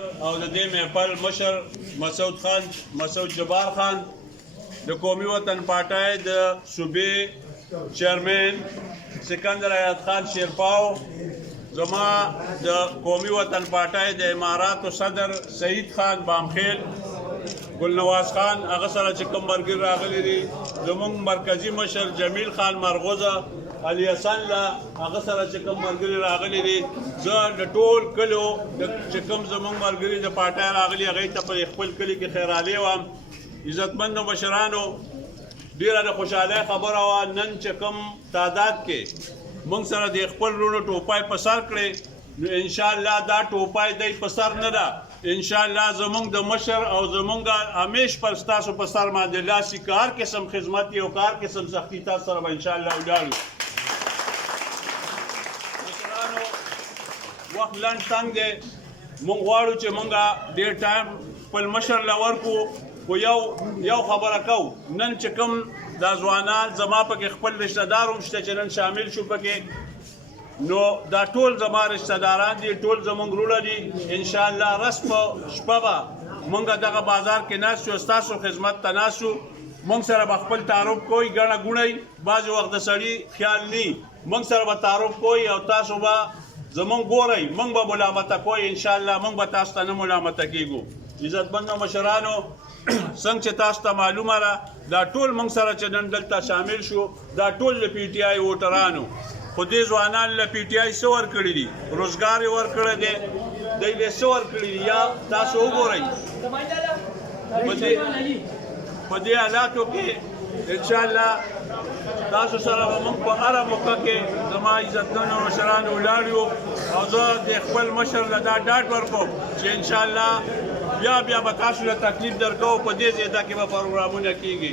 او د دې محفل مشر مسعود جبار خان د قومي وطن پارټۍ د صوبې چیرمن سکندر حیات خان شیرپاو، زما د قومي وطن پارټۍ د اماراتو صدر سعید خان بامخیل، ګلنواز خان هغه سره چې کوم ملګري راغلي دي، زموږ مرکزي مشر جمیل خان مرغوزه، علي حسن له هغه سره چې کوم ملګري راغلي دي، زه د ټول کلیو چې کوم زموږ ملګري د پارټۍ راغلي هغوی ته په خپل کلي کې خیرالي وایم. عزتمندو مشرانو، ډېره د خوشحالۍ خبره وه نن چې کوم تعداد کې موږ سره د خپل وروڼو ټوپۍ په سر کړې، نو انشاءالله دا ټوپۍ دی په سر نه ده، انشاءالله زموږ د مشر او زموږ همیش پر ستاسو په سر باندې لاسي که هر قسم خدمت او که هر قسم سختي تاسو سره به انشاءالله ولاړو. مشرانو، وخت لنډ تنګ دی، موږ غواړو چې موږ ډېر ټایم خپل مشر له ورکو، خو یو خبره کوو، نن چې کوم دا ځوانان زما پکې خپل رشته دار هم شته چې نن شامل شو پکې، نو دا ټول زما رشته داران دي، ټول زموږ وروڼه دي. انشاءالله رس په شپه به موږ دغه بازار کې ناست یو، ستاسو خدمت ته ناست یو، موږ سره به خپل تعارف کوئ، ګڼه ګوڼئ بعضې وخت د سړي خیال نی، موږ سره به تعارف کوئ او تاسو به زموږ ګورئ، موږ به ملامته کوئ، انشاءالله موږ به تاسو ته نه ملامته کېږو. عزتمندو مشرانو، څنګه چې تاسو ته معلومه ده دا ټول موږ سره چې نن دلته شامل شو دا ټول د پی ټي آی ووټرانو، خو دې ځوانانو له پی ټي آی څه ورکړي دي؟ روزګار یې ورکړی دی، دوی به څه ورکړي دي یا تاسو وګورئ. په دې حالاتو کې انشاءالله تاسو سره به موږ په هره موقع کې زما عزتمنو مشرانو ولاړ یو، او زه د خپل مشر له دا ډاډ ورکوم چې انشاءالله بیا به تاسو له تکلیف درکوو، په دې ځای کې به پروګرامونه کېږي.